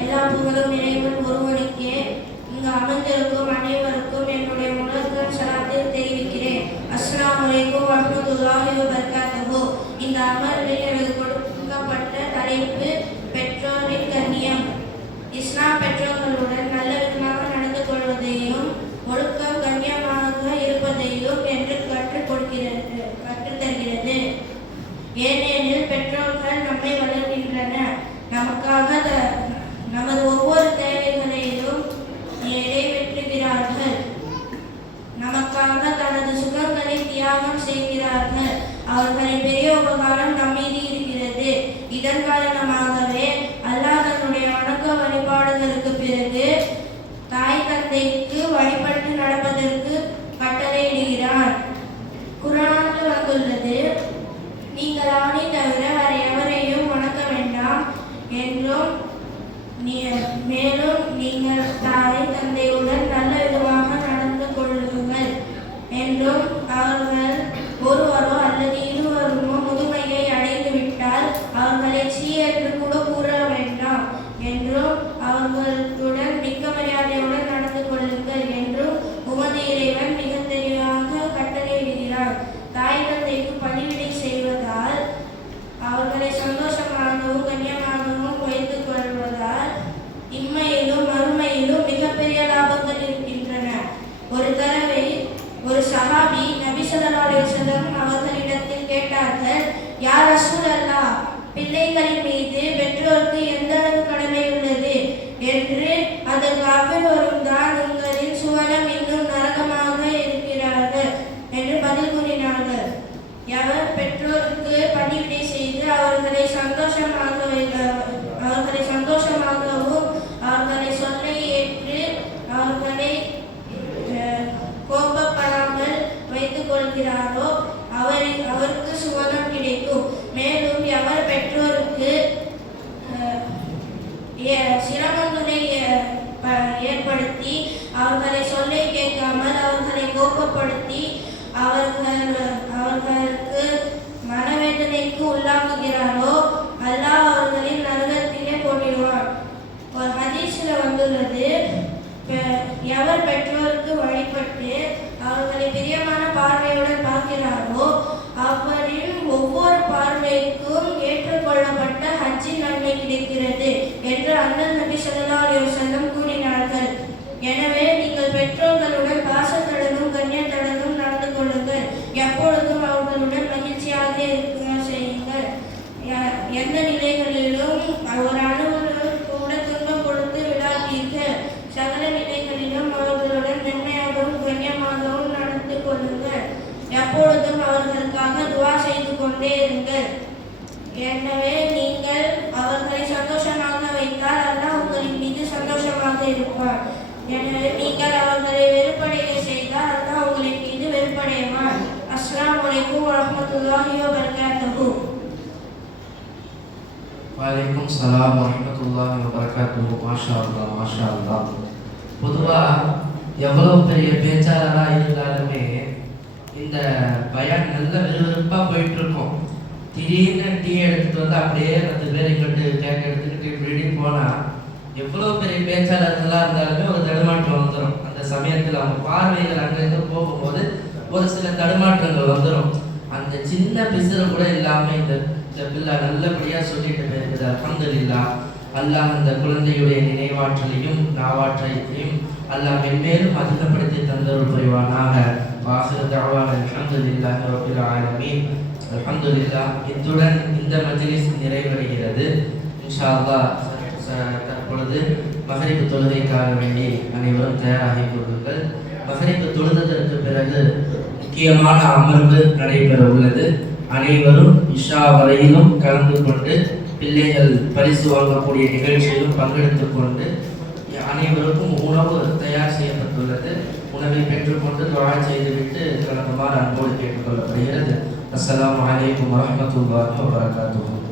எல்லா புகழும் இறைவன் ஒருவனுக்கே. இங்கு அமர்ந்திருக்கும் அனைவருக்கும் என்னுடைய உணர்வுடன் சலாத்தில் தெரிவிக்கிறேன். அஸ்லாம் வலைக்கும் வரமதுல்லாஹி வபர்காத்தஹு. இந்த அமர்வில் எனக்கு கொடுக்கப்பட்ட தலைப்பு என்றும் மேலும் நீங்கள் தாய் தந்தையுடன் நல்ல விதமாக நடந்து கொள்ளுங்கள் என்றும் ஒரு தடவை ஒரு சஹாபி நபி ஸல்லல்லாஹு அலைஹி அவர்களிடத்தில் கேட்டார்கள் யார் ரசூலல்லா பிள்ளைகளின் மீது பெற்றோருக்கு எந்த அளவு கடமை உள்ளது? என்று அதற்கு அவர்களும் தான் உங்களின் சுவனம் இன்னும் நரகமாக இருக்கிறார்கள் என்று பதில் கூறினார்கள். எவர் பெற்றோருக்கு பணிவிடை செய்து அவர்களை சந்தோஷமாக அவர்களை சந்தோஷமாகவும் அவர்களை சொல்லை ஏற்று அவர்களை அஹ், கோபப்படாமல் வைத்துக் கொள்கிறாரோ அவர் அவருக்கு சுவனம் கிடைக்கும் மேலும் எவர் பெற்றோருக்கு அஹ், ஏ- சிரமங்களை ஏ- ப- ஏற்படுத்தி அவர்களை சொல்லை கேட்காமல் அவர்களை கோபப்படுத்தி அவர்கள் அவர்களுக்கு மனவேதனைக்கு உள்ளாக்குகிறாரோ அல்லாஹ் அவர்களின் நரகத்திலே போட்டிடுவார். ஒரு ஹதீஸ்ல வந்துள்ளது எவர் பெற்றோருக்கு வழிபட்டு அவர்களை பிரியமான பார்வையுடன் பார்க்கிறாரோ அவரின் ஒவ்வொரு பார்வைக்கும் ஏற்றுக்கொள்ளப்பட்ட ஹஜ்ஜின் நன்மை கிடைக்கிறது என்று அண்ணன் நபி ஸல்லல்லாஹு அலைஹி வஸல்லம் கூறினார்கள் எனவே நீங்கள் பெற்றோர்களுடன் பாசத்துடனும் கண்ணியத்துடனும் நடந்து கொள்ளுங்கள் எப்பொழுதும் அவர்களுடன் மகிழ்ச்சியாக இருக்க செய்யுங்கள் எ- எந்த நிலைகளிலும் ஒரு அணுவிலும் கூட துன்பம் கொடுத்து விடாதீர்கள் சகல நிலைகளிலும் அவர்களுடன் மென்மையாகவும் கண்ணியமாகவும் நடந்து கொள்ளுங்கள் எப்பொழுதும் அவர்களுக்காக துவா செய்து கொண்டே இருங்கள் எனவே நீங்கள் அவர்களை சந்தோஷமாக வைத்தால் அல்லாஹ் உங்களின் மீது சந்தோஷமாக எனவே நீங்கள் அவர்களை வெறுப்படைய செய்தால் அல்லாஹ் உங்களின் மீது வெறுப்படைவான் அஸ்லாம் வலைக்கும் வரஹ்மத்துல்லாஹி வபரகாத்துஹு. வலைக்கும் சலாம் வரமத்துல்லாஹி வபரகாத்துஹு. மாஷா அல்லா மாஷா அல்லா பொதுவாக எவ்வளோ பெரிய பேச்சாளராக இருந்தாலுமே இந்த பயான் நல்ல விறுவிறுப்பாக போயிட்டு இருக்கும் திடீர்னு டீ எடுத்துகிட்டு வந்து அப்படியே பத்து பேர் இங்கிட்டு கேட்க எடுத்துக்கிட்டு இப்படி போனால் எவ்வளோ பெரிய பேச்சாளர்களாக இருந்தாலுமே ஒரு தடுமாற்றம் வந்துடும் அந்த சமயத்தில் அவங்க பார்வைகள் அங்கங்கே போகும்போது ஒரு சில தடுமாற்றங்கள் வந்துடும் அந்த சின்ன பிசுறு கூட இல்லாமல் இந்த இந்த பிள்ளை நல்லபடியாக சொல்லிட்டு போயிருக்குது. அல்ஹம்துலில்லாஹ் அல்லாஹ் அந்த குழந்தையுடைய நினைவாற்றலையும் நாவாற்றலையும் அல்லாஹ் மென்மேலும் அதிகப்படுத்தி தந்தருள் புரிவானாக. வாசல் தவான் அல்ஹம்துலில்லாஹி ரப்பில் ஆலமீன். அல்ஹம்துலில்லாஹ் இத்துடன் இந்த மஜ்லிஸ் நிறைவடைகிறது. இன்ஷா அல்லா தற்பொழுது மகரிப்பு தொழுகைக்காக வேண்டி அனைவரும் தயாராகி கொள்ளுங்கள் மகரிப்பு தொழுதற்கு பிறகு முக்கியமான அமர்வு நடைபெற உள்ளது. அனைவரும் இஷா வரையிலும் கலந்து கொண்டு பிள்ளைகள் பரிசு வாங்கக்கூடிய நிகழ்ச்சியிலும் பங்கெடுத்து கொண்டு அனைவருக்கும் உணவு தயார் செய்யப்பட்டுள்ளது. உணவை பெற்றுக்கொண்டு துவா செய்துவிட்டு கலந்துமாறு அன்போடு கேட்டுக்கொள்ளப்படுகிறது. அஸ்லாம் வலைக்கம் வரஹ்மத்துல்லாஹி வபரகாத்துஹு.